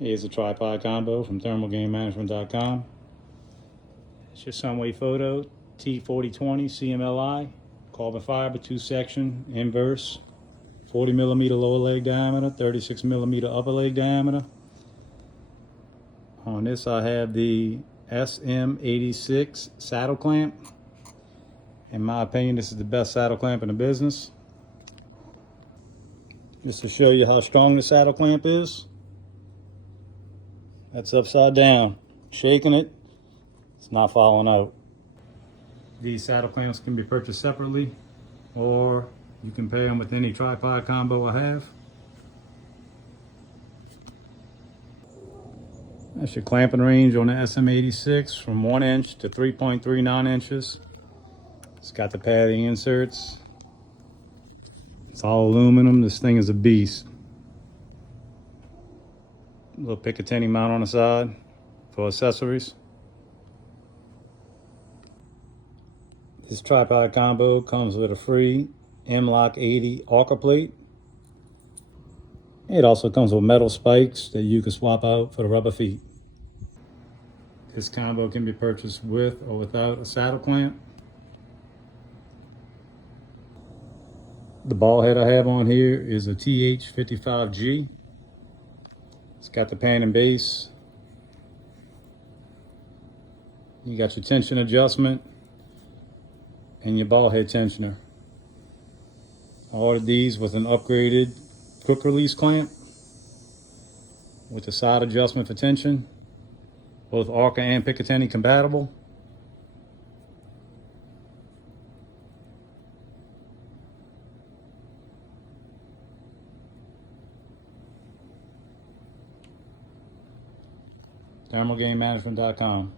Here's a tripod combo from thermalgainmanagement.com. It's your Sunwayfoto T4020CMLI, carbon fiber, 2-section, inverse, 40mm lower leg diameter, 36mm upper leg diameter. On this I have the SM-86 saddle clamp. In my opinion, this is the best saddle clamp in the business. Just to show you how strong the saddle clamp is. That's upside down. Shaking it, it's not falling out. These saddle clamps can be purchased separately, or you can pair them with any tripod combo I have. That's your clamping range on the SM-86 from 1 inch to 3.39 inches. It's got the padding inserts. It's all aluminum. This thing is a beast. A little Picatinny mount on the side for accessories. This tripod combo comes with a free M-Lock 80 auger plate. It also comes with metal spikes that you can swap out for the rubber feet. This combo can be purchased with or without a saddle clamp. The ball head I have on here is a TH-55G. It's got the pan and base. You got your tension adjustment and your ball head tensioner. I ordered these with an upgraded quick release clamp with the side adjustment for tension, both Arca and Picatinny compatible. thermalgainmanagement.com.